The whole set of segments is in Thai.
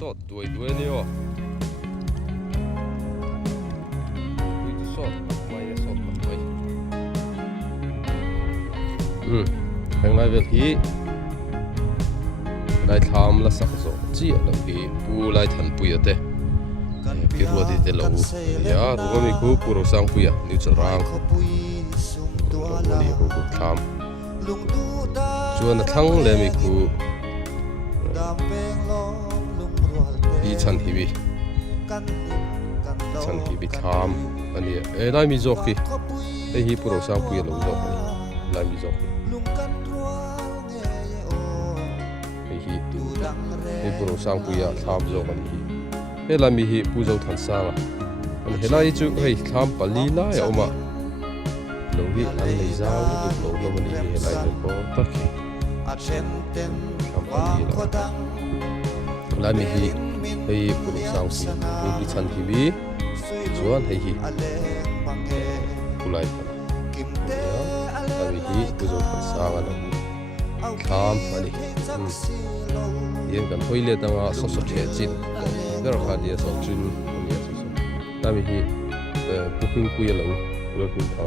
sót tuổi tuổi này ó tuổi sót mày sót mặt tuổi hôm nay về thì lại tham là sắc rồi chỉ là cái pu lại thành pu vậy thế cái ruột thì lâu ya ruột mình cũng puro sang pu ya như chợ rangนี่กูทำชวนทั้งเลยมีกูอีชันฮีบีชันฮีบีทำอันนี้ได้มีจอกกี้ไอ้ฮีปุโรสังปุยลงจอกนี่ได้มีจอกกี้ไอ้ฮีปุโรสังปุยทำจอกอันนี้ไอ้ได้มีฮีปูจอกทันสังอ่ะอันนี้ได้จุไอ้ทำปลีล่าเอามาlâu đi ăn lấy dao được lâu lâu mình đi lại được có tất cả không có gì đâu lại mình hi hay phụ sang si mình chăn hi bi chuan hay hi phụ lại lại mình hi phụ cho phần sang anh tham anh yên cần hơi liệt đang sốt sốt chết chín cái đó là địa sốt chín lại mình hi phụ huynh quý lâu rồi phụ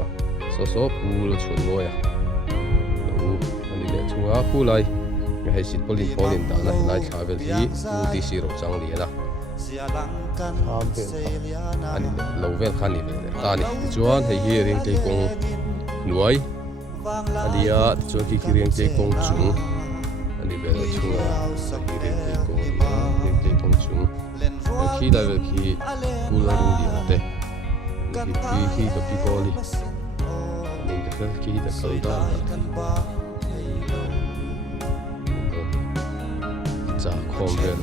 số pu là chuẩn rồi à, anh đi để chúng ta pu lại, cái hay xịt polin ta này lại thả về thì pu tí xì rồi trắng liền à, tham về anh đi lâu về khăn đi về ta này, chuan hay hi riêng cái công nuôi, anh đi à chuan cái riêng cái công chúng, anh đi về chúng ta riêng cái công chúng, khi lại về khi pu là riêng gì thế, khi cái picoli cái kia đã cầu đó chả không về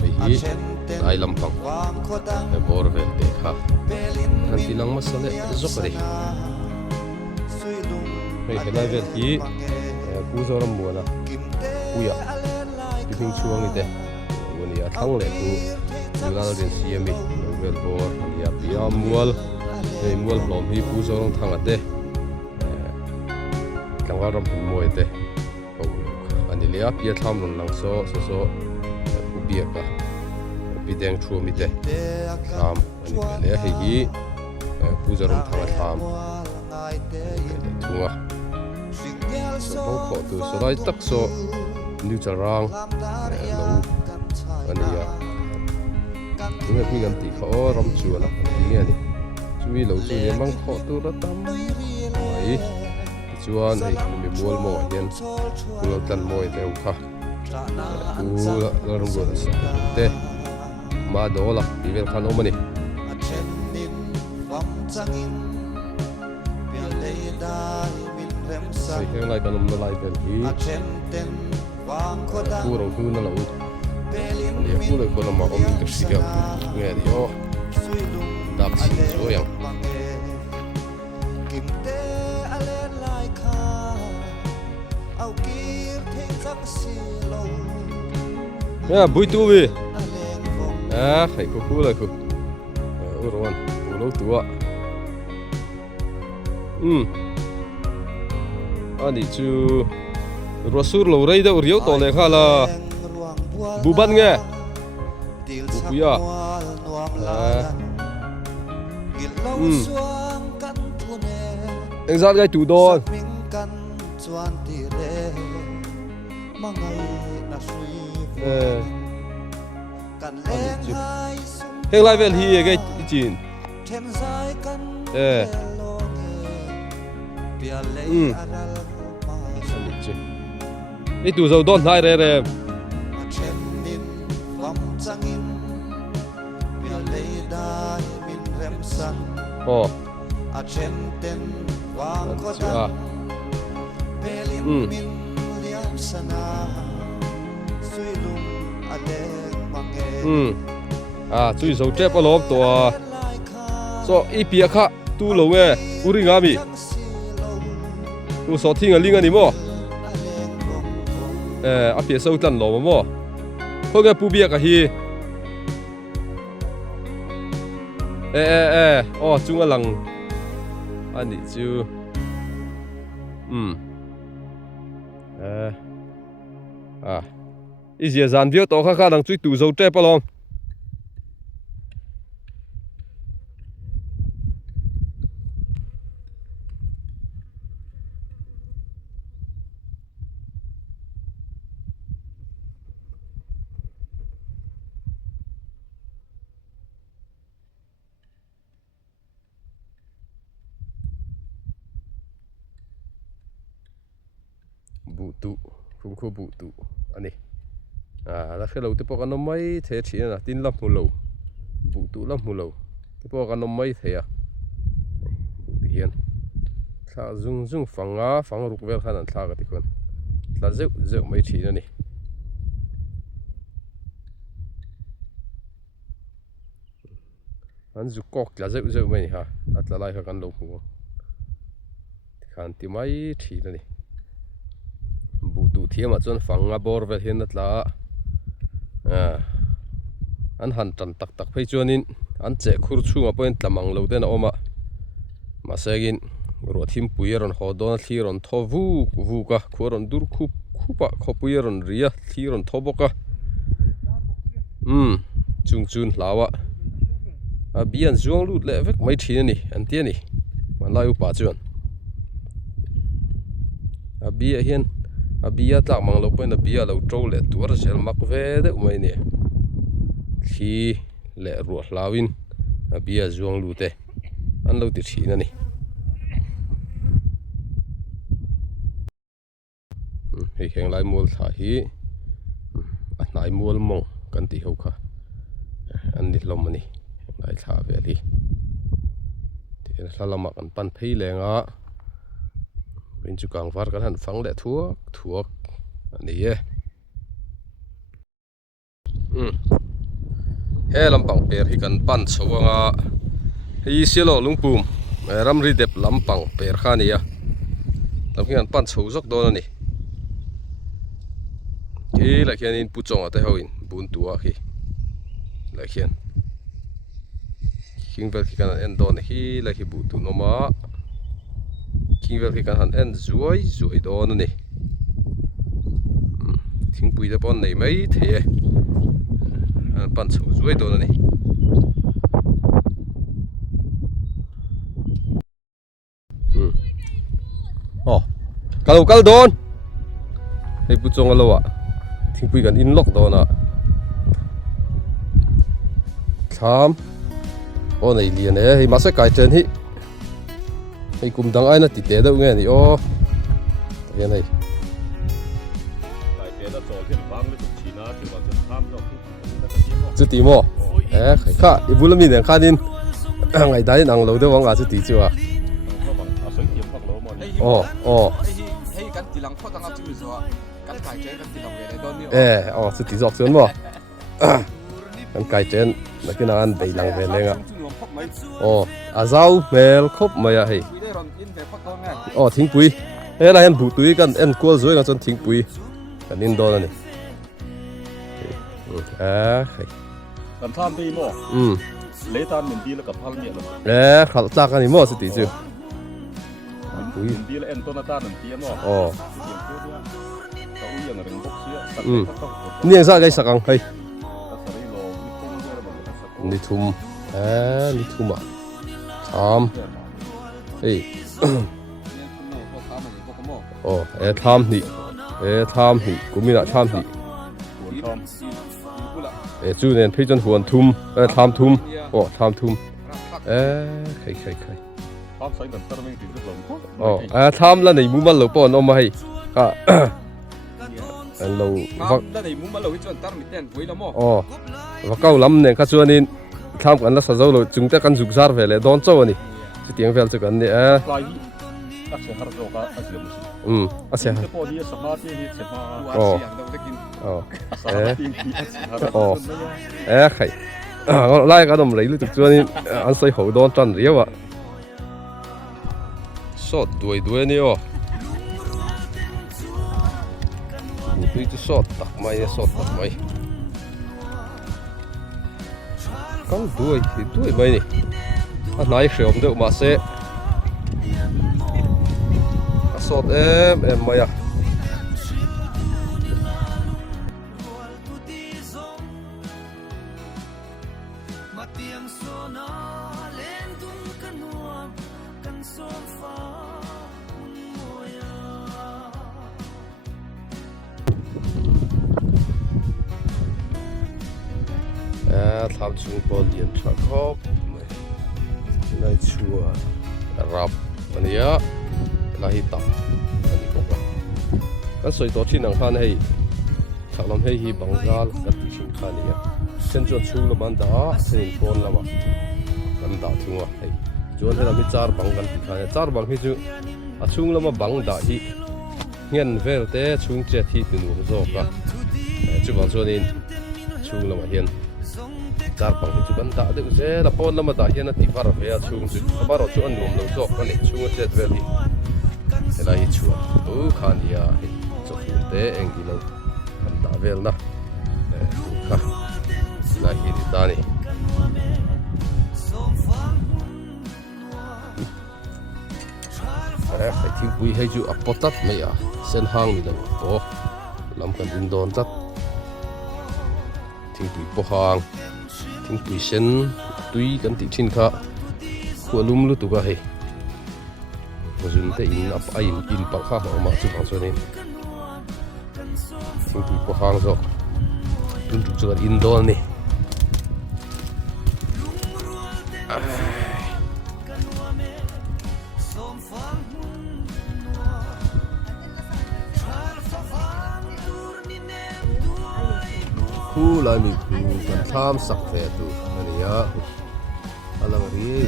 bây giờ ai làm phẳng để bỏ về để khác thằng tí năng mất sẵn đấy rất là bây giờ lại về thì cú giờ làm mua nè cú à cái phim chuông như thếวันนี้ทั้งเลยกูดูแลเรื่องเสียมีเวลบอร์วันนี้พี่อามัวลมัวลหลอมที่ผู้ชมทั้งอันเด้กลางวันรำพูมวยเด้อันนี้เลยพี่ทำรุ่นหลังโซ่ผู้เบียกะพี่แดงชัวมิเด้ทำอันนี้เลยให้ยี่ผู้ชมทั้งทำทุ่งอ่ะเขาขอตัวสไลด์ตักโซ่นิวจารางเราอันนี้อ่ะเมื่อมีกันติเขารำชวนอ่ะอันนี้นี่ช่วยเราช่วยบางขอตัวละตั้มไอ้ชวนไอ้มีมัวมัวเย็นกูเราตันมัวเดียวค่ะกูเราลงกันสักเตะมาโดละพี่เป็นขนมมันนี่ใส่เครื่องไล่ขนมละลายเป็นที่กูเราคือนั่นแหละอันนี้กูเลยคนละมาเอามีกับสิ่งเงี้ยเดียวดับสิ่งสวยอย่างเนี่ยบุยตัววิใครกูเลยกูร้อนกูรู้ตัวอันนี้จูรัวสูร์เราเรียดเรียวตัวเลยค่ะล่ะบุบันไงบุกุยะเอ็งซัดไงตูดอนเฮงไลเวลฮีไงจีนไอ้ตัวเราโดนไล่เร่โอ้ช่วยส่งเจ็บอารมณ์ตัวโซอีเปียค่ะตู้หลงเอ้อุริงามีกูสอทิ้งอะไรกันนี่มั้งอาเปียสู้ตันหลงมั้งพวกแกปูเบียกับฮีอ๋อจุงอลังอันนี้จู อีเสียจานเบี้ยวต่อข้าดังจุยตู่เจ้าเจ็บปะลองบุตุคุ้มคู่บุตุอันนี้แล้วคือเราที่พวกกันน้ำไม่เทชีนะตินลำหูเราบุตุลำหูเราที่พวกกันน้ำไม่เทียบุตุเฮียนถ้าจุงฟังรุกเวลขนาดถ้ากันที่คนถ้าเจ้าไม่ชีนะนี่อันจุกกแล้วเจ้าไม่ฮะอัตลายกันลงหัวขันที่ไม่ชีนะนี่บุตุเทียมจนฟังบอร์เวลเห็นนั่นละอันหันจันตักไปจวนนินอันเจ้าคุรชูมาเป็นตะมังเราเดินออกมาเสกินรัวทิมปุยรันหอดอนที่รันทวูกะขวรันดูร์คุปะขปุยรันเรียที่รันทบกะจุนลาวะบีอันจวงลูดเล็กไม่ทีนี่อันเตี้ยนี่มันลายอุปาจวนบีเห็นบีตากมังเราเป็นบีเราโจเล่ตัวเซลมักเวเดไม่เนี่ยที่เล่รัวลาวินบีจวงลูดเตอันเราติดทีนั่นนี่เฮ้ยลายมัวถ่ายอันไหนมัวมองกันที่เขาค่ะอันนี้ลมมันนี่ลายถ่ายเวลีที่ถ้าเรามากันปั้นพี่แรงเป็นจุกังฟาร์กันหันฟังเละทั่วอันนี้เฮ้ลำปังเปียร์ที่กันปั้นสว่างเฮ้ยเสียหล่อลุงปุ่มรำรีเด็บลำปังเปียร์ข้านี่ลำที่กันปั้นสวกโดนนี่เฮ้ยหลักเขียนอินปุจงอ่ะแต่เขาอินบุญตัวขี้หลักเขียนคิงเวลที่กันเอ็นโดนเฮ้ยหลักที่บุตุนมาคิงเวลที่กันหันเอ็นสวยโดนนี่ทิ้งปุยจะป้อนไหนไม่เทปั้นสวยโดนนี่กัลโดนไอ้ปุจงอะไรวะทิ้งปุยกันอินล็อกโดนทำโอ้ในเรียนไอ้มาสักไก่เจนที่ไอ้กลุ่มดังไอ้น่ะติดเตะได้ไงนี่โอ้เรียนไอ้จุดตีโม่ข้าอีบุลมีเนี่ยข้าดินไงได้นังเราได้วังอาจุดตีจ้ะให้กันตีหลังพ่อตั้งอาจุดจ้ะกันไก่เจนกันตีหลังเวลาตอนนี้จุดตีจอกส่วนบ่กันไก่เจนนักนั่งตีหลังเวลาอาเจ้าเมลครบมาอย่าให้ทิ้งปุ๋ยเราเห็นบุตุยกันกลัวสวยกันจนทิ้งปุ๋ยกันนินโดนนี่กันท่ามดีมั้งเลตานเหมือนดีแล้วกับพัลเมียเลยขัดจากกันนี่มั้งสิติจูเหมือนดีแล้วตัวนาตาเหมือนดีมั้งนี่ยังสักไงสักอังเฮ้ยนี่ทุ่มนี่ทุ่มทำเฮ้ยทำนี่กูมีละทำนี่จูเนี่ยพี่จนหัวทุ่มทำทุ่มทำทุ่มใครทำแล้วในมุมมันเราป้อนออกมาให้ก็เราแล้วในมุมมันเราจนตั้งมิเตนไว้แล้วมั้งว่าเก้าลำเนี่ยข้าชวนนี่ทำกันแล้วสะเราจุงแต่กันจุกซาร์เวลเลยโดนโจ้นี่จะเตียงเวลจุกันนี่อาเซียใครไล่กันดมเลยรู้จักตัวนี้อันใส่หัวโดนจันเรียวสดด้วยนี่ดูจะสดตักไม่กันด้วยไม่นี่อันไหนเสียมเดือดมาเสะสดเอ็มไม่ Thlamchung Paul Dian Trakop Nai Chua Rap Mania Lahi Tap Ani Koka Kan soi to chin ang khan hei Thaklam hei hi Bangal kan ti chin khania Senjon chung lo banda Senin Paul lama Kan da thunga hei Chuan hela mi char bang kan ti khania char bang hi chu a chung lama bang da hi ngen vel te chung che thi tinu zo ka chu bang chuanin chung lama hian char bang hi chu ban da de se la pon lama da hian a ti far ve a chung chu abaro chu an nom lo zo ka ni chung a set vel hi hela hi chu o khania hi chu te engi lo kan da vel na ka la hi ri ta ni phải thiên quy hay chú áp tắt mấy à sen hang này đâu có làm cần in đòn tắt thiên quy po hang thiên quy sen tuy cần tị thiên khá của lum lu tu cái hay mà chúng ta in áp ai in bạc khác mà chú bảo cho nên thiên quy po hang rồi chúng chú cho in đòn này khu lại mình cần tham sắc về tu anh ấy alam ri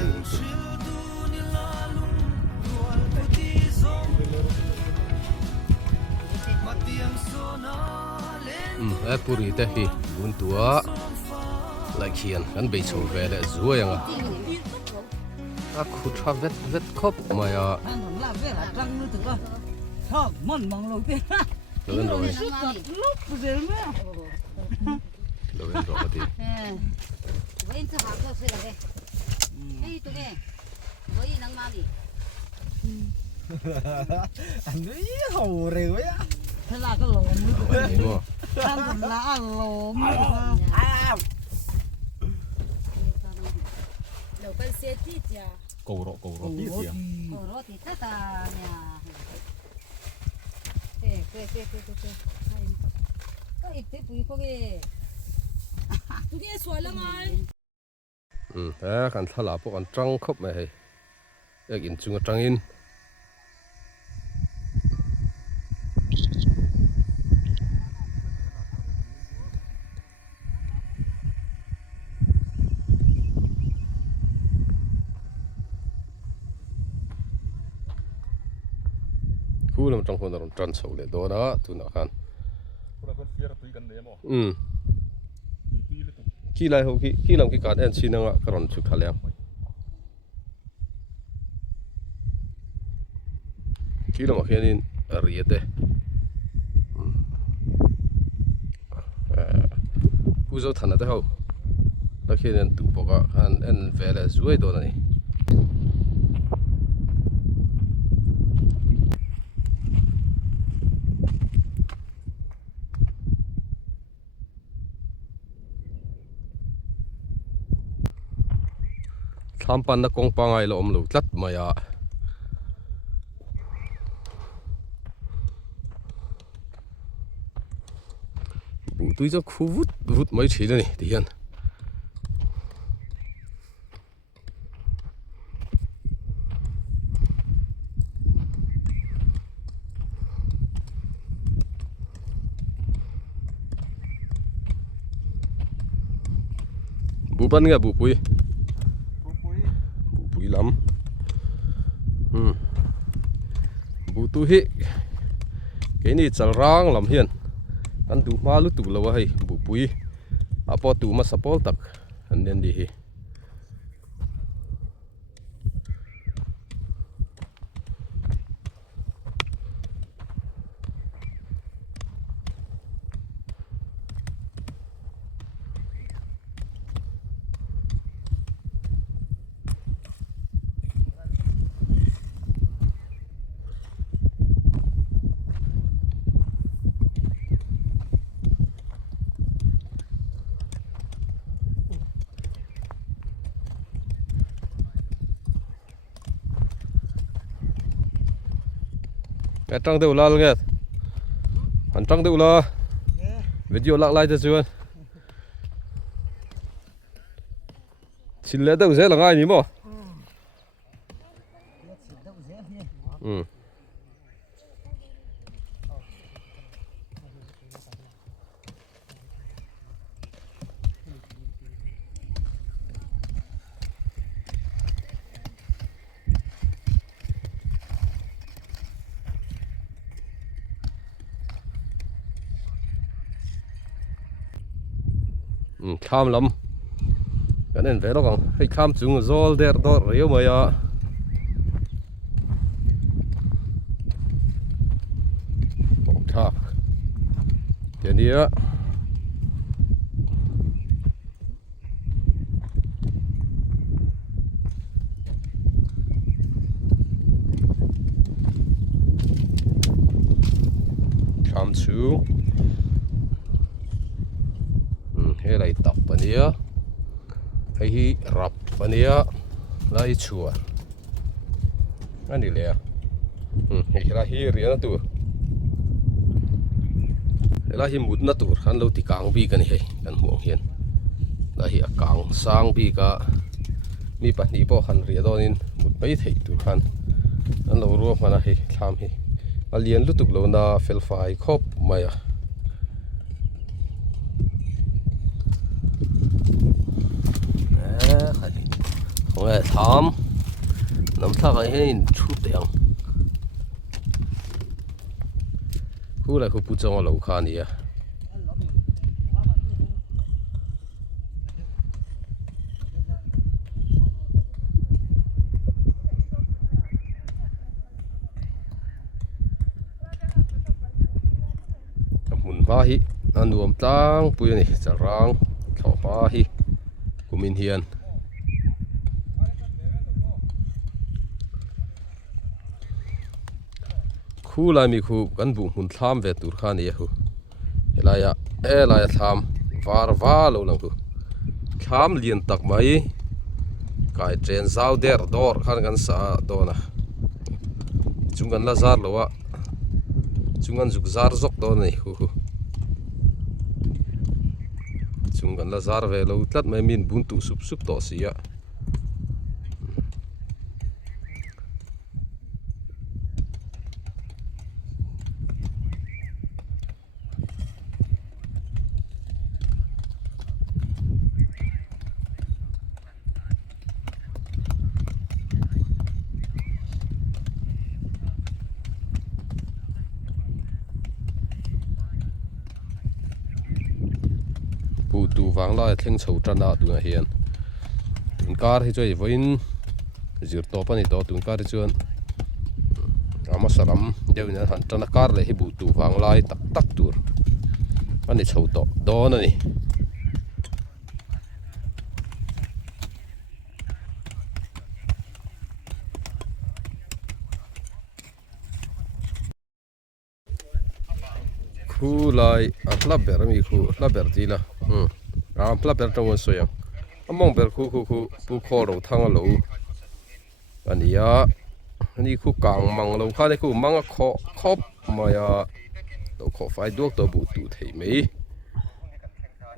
puri te hi bun tua lại khian kan be chho ve le zuai anga a khu tra vet khop mai a lên rồi rồi thì với anh học cho xây lại đây tụi nghe với năng ma đi anh ấy hầu rồi á thế là cái lồm đúng không ăn còn là lồm đầu bên xe tít ya cầu rọ biết gì à cầu rọ thì tất cả nhà cái ít thế bùi có cái tụi nghe xoay lắm ai kan thala po kan trăng khop mai hei ek in chunga trăng in khu làm trong con trăng sầu le do đó tu na khan khi lại hôm khi làm cái card anh xin nga karon chu khaliam khi làm cái này riete cú dâu thằng nào đó đó khi nên tụ bọc anh về là dưới đó này tham pan na kong pangai lo om lo tlat maya bu tui cho khu vút mấy chỉ này thì hiện bu pan nghe bu pui lắm bu tu hi cái này chal rang làm hiền anh tu ma lu tu lâu hay bu pui apa tu ma sapol tak anh nên đi hi cái trăng đều la luôn nghe hẳn trăng đều la video lắc lại cho chưa ชินแล้วต้องเสียหลังไงนี่มั้งข้ามลำกันนั่นไปแล้วกันให้ข้ามจุงโซลเดอร์ดอร์เรียวมาอ่ะบอกท่าเดี๋ยวนี้ข้ามจุงให้ไรตับปะเนี่ยให้รับปะเนี่ยไล่ชัวอันนี้เลยให้เราเรียนตัวให้เรามุดนัตัวขันเราติกางบีกันให้กันมองเห็นเรากางสร้างบีก็มีปัญหาพอขันเรียนตอนนี้มุดไม่ถึงตัวขันอันเรารู้มันให้ทำให้เรียนรู้ตุกเราหน้าเฟลไฟครบมาอ่ะ我来ทำน้ำท่าให้ชุดเดียงคู่อะไรคู่ปุจจงเราขานี่อ่ะมุนฟ้าฮิอันรวมตั้งปุยนี่จะรังเข้าฟ้าฮิกุมินเฮียนคู่ลายมีคู่กันบุมุนทามเวตุรขานี่คู่เอลายทามวาร์วาโลลังคู่ทามเลียนตักไหมกายเจนซาวเดอร์ดอร์ขันกันสาโดนะจุงกันละซาร์โลวะจุงกันจุกซาร์ซอกโดนี่คู่จุงกันละซาร์เวโลตัดไม่มีนบุญตุสุบต่อเสียปูตูวางลายเท่งเฉาจันนาตัวเฮียนตุนการให้ช่วยวินจุดต่อไปนี่ต่อตุนการที่ชวนอามาสลัมเดี๋ยวนี้หันจันการเลยให้ปูตูวางลายตักตัวอันนี้เฉาต่อดอนนี่คู่ลายอัลลับเบอร์มีคู่อัลลับเบอร์ทีละอัลลับเบอร์ตรงวันสวยอันมองเบอร์คู่ปูคอเราทั้งเราอันนี้คู่กลางมังเราข้าได้คู่มังก็ครบมาอย่าเราขอไฟดวกตัวบูตูเทียม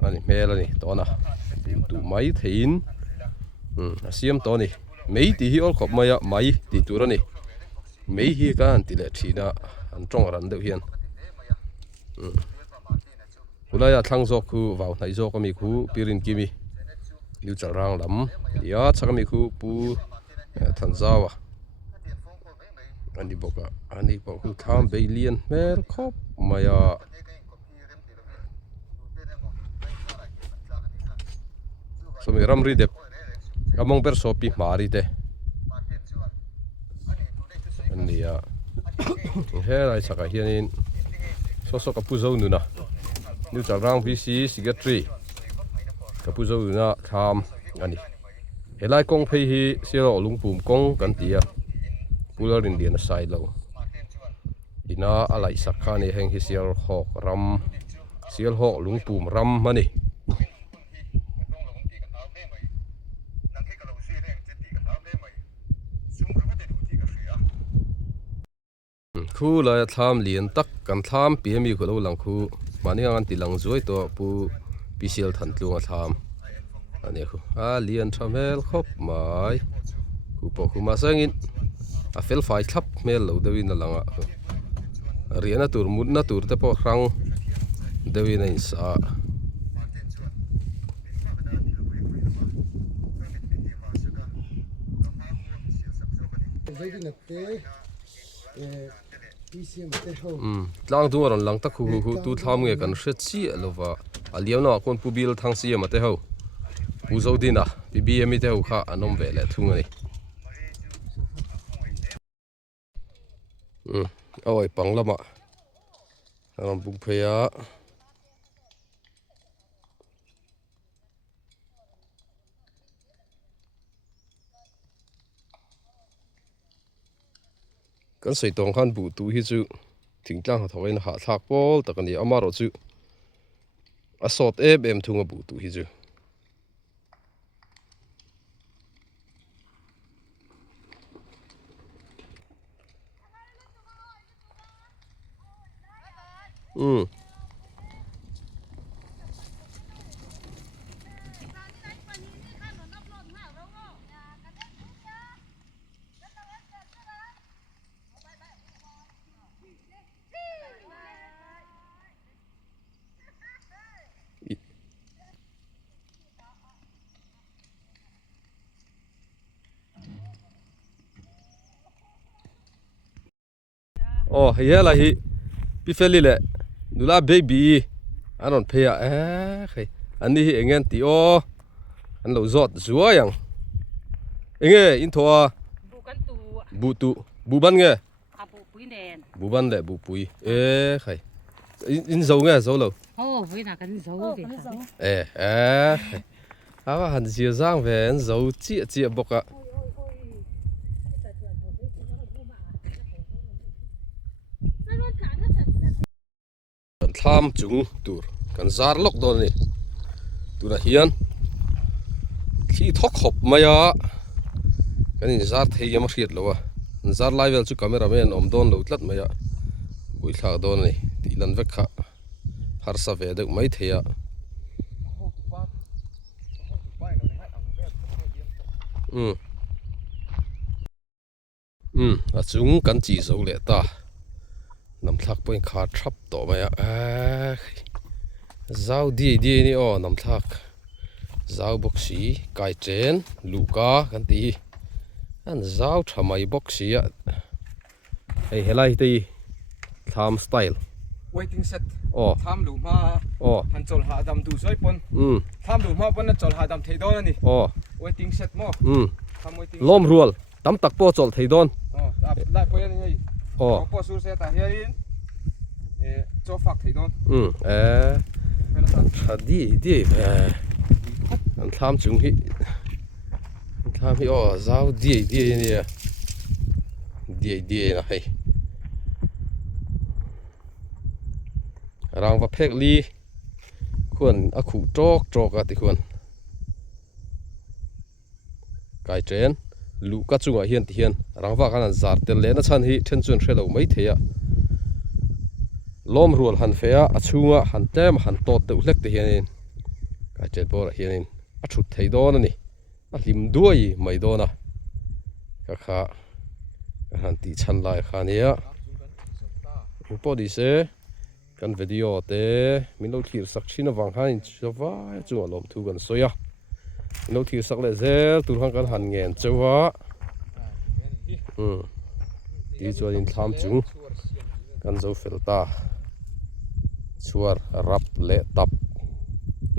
อันนี้แม่ละนี่ตัวน่ะบูตูไม่เทียนเสียมตัวนี้ไม่ตีหิ้วขบมาอย่าไม่ตีตัวนี่ไม่หิ้วกันตีเล็ดทีน่ะอันตรงรันเดียวเฮียนคุณนายทางโซคูว่าวในโซก็มีคูปีรินกิมีอยู่จรังลำยาชักมีคูปูทันซาวะอันนี้บอกคือทำเบลเลียนเมลคอบมายาสมัยรำรีเด็บกำมองเปอร์โซปีมารีเดอันนี้เฮ้ยอะไรสักอย่างนี้sosok kapuzau nuna new jarang vc sigatri kapuzau nuna tham ani helai kong phei hi siro lungpum kong kan tia pularin dian sai lo ina alai sakha ni heng hi sial hok lungpum ram maniคู่เลยทำเลียนตักกันทำเปียมีคนเราหลังคู่มานี่งานติหลังสวยตัวปูพิเศษทันตัวทำ anh em liền tham hel khóc mai cụ bỏ cụ mà sang in phèn phải khắp mel lâu đâu in là lăng à riêng là tour muốn là tour tập răng đâu in là sa lang tu rồi lang tắc khu tu tham nghe cần sẽ chi lova aliam nó con pu bil thang si mà thế hậu pu dâu din à bbm thế hậu khá anom về lại thung này ôi bằng lắm ạ làm bung phê á kan sei tong khan bu tu hi chu thingtlang thoin ha thak pol takani amaro chu asot em thunga bu tu hi chu oh hiya la hi pi feli le nula baby anon phe ya khai ani hi engen ti o an lo zot zuwa yang enge in thoa bu tu bu ban nge bu ban le bu pui khai in zo nge zo lo với là cái dấu gì hàn chia giang về an zo chia bok a Thlamchung tur kan zar lok don ni tura hian khi thok khop maya kan in zar thei yam hriat lowa zar lai vel chu cameraman om don lo tlat maya bui thla don ni ti lan vek kha har sa ve deuh mai theya a chung kan chi zo le ta nam thak point kha thap to maya zau di ni o nam thak zau boxi kai chen luka kan ti an zau thamai boxi a ei helai ti tham style waiting set oh tham lu ma han chol ha dam tu soi pon tham lu ma pon na chol ha dam thei don ani waiting set mo tham waiting lom rual tam tak po chol thei don la po yan ni po sur se ta hian cho phak thei don đi anh tham chúng hi giao đi nè đi là hay rang và phek li khuôn a khu trok à thì khuôn cái trên lũ cá chung ở hiền thì hiền rang và cái này giạt tiền lẽ nó chan hi trên chuan khelo mấy thế à Lawm rual han fea a chunga han tem han tot te ulek te hianin ka chet bor hianin a thut thei don ani a hlim duai mai dona ka kha han ti chan lai khania po di se kan video te min lo thir sak thina wang hain chawa chu Lawm thu kan soya min lo thir sak le zel tur han kan han ngen chawa ti chuan Thlamchung kan zo felta chuar rap le tap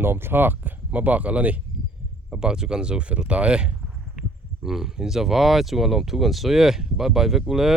nom thak ma ba kala ni ma ba chu kan zo felta in zawai chu Lawm thu kan soye bye bye vekule